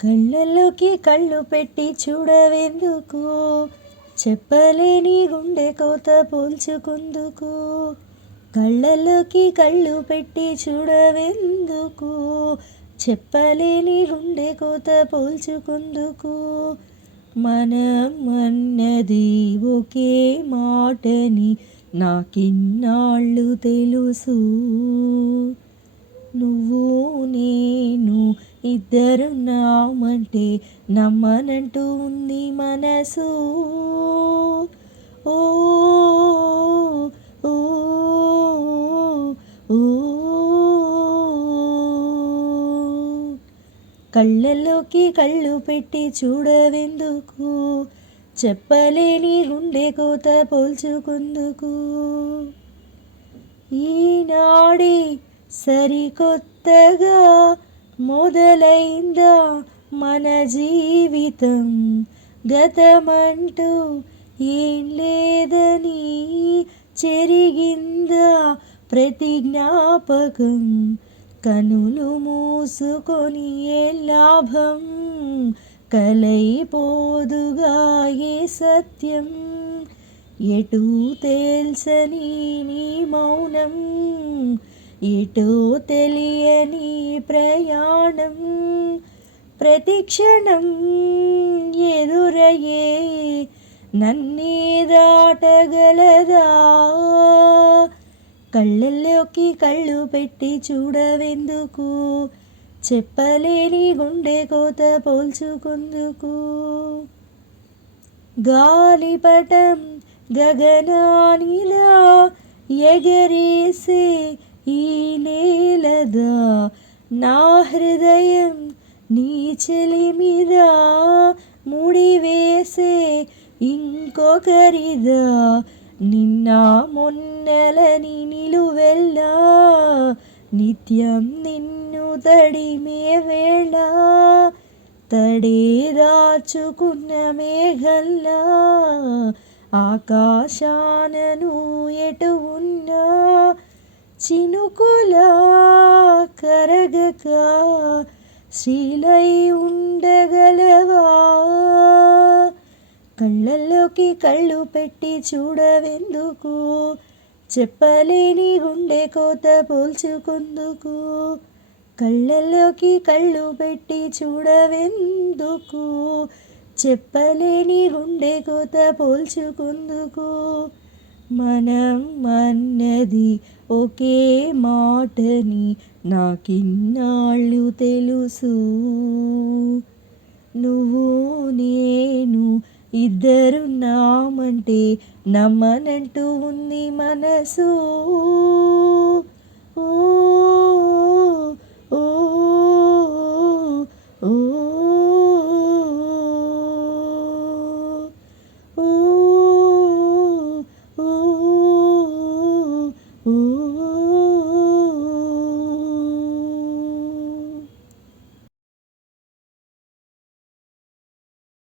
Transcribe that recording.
కళ్ళల్లోకి కళ్ళు పెట్టి చూడవెందుకు, చెప్పలేని గుండె కోత పోల్చుకుందుకు. కళ్ళల్లోకి కళ్ళు పెట్టి చూడవెందుకు, చెప్పలేని గుండె కోత పోల్చుకుందుకు. మనం అన్నది ఒకే మాటని నాకిన్నాళ్ళు తెలుసు. నువ్వు నేను ఇద్దరున్నామంటే నమ్మనంటూ ఉంది మనసు. ఓ ఓ ఓ కళ్ళల్లోకి కళ్ళు పెట్టి చూడవెందుకు, చెప్పలేని గుండె కోత పోల్చుకుందుకు. ఈనాడే సరికొత్తగా మొదలైందా మన జీవితం, గతమంటూ ఏం లేదని చెరిగిందా ప్రతి జ్ఞాపకం. కనులు మూసుకొని ఏ లాభం, కలైపోదుగా ఏ సత్యం. ఎటూ తేల్చని నీ మౌనం, ఎటో తెలియని ప్రయాణం. ప్రతి క్షణం ఎదురయ్యే నన్నే దాటగలదా. కళ్ళల్లోకి కళ్ళు పెట్టి చూడవెందుకు, చెప్పలేని గుండె కోత పోల్చుకుందుకు. గాలిపటం గగనానిలా ఎగరేసే ఈ నేలదా, నా హృదయం నీ చెలిమిదా ముడివేసే ఇంకొకరిదా. నిన్న మొన్నలని నిలువెల్లా నిత్యం నిన్ను తడిమే వేళ, తడే దాచుకున్న మేఘల్లా ఆకాశానను ఎటు ఉన్నా చినుకులా కరగక శీలై ఉండగలవా. కళ్ళల్లోకి కళ్ళు పెట్టి చూడవెందుకు, చెప్పలేని గుండె కోత పోల్చుకుందుకు. కళ్ళల్లోకి కళ్ళు పెట్టి చూడవెందుకు, చెప్పలేని గుండె కోత పోల్చుకుందుకు. మనం అన్నది ఒకే మాటని నాకిన్నాళ్ళు తెలుసు. నువ్వు నేను ఇద్దరున్నామంటే నమ్మనంటూ ఉంది మనసు. ఓ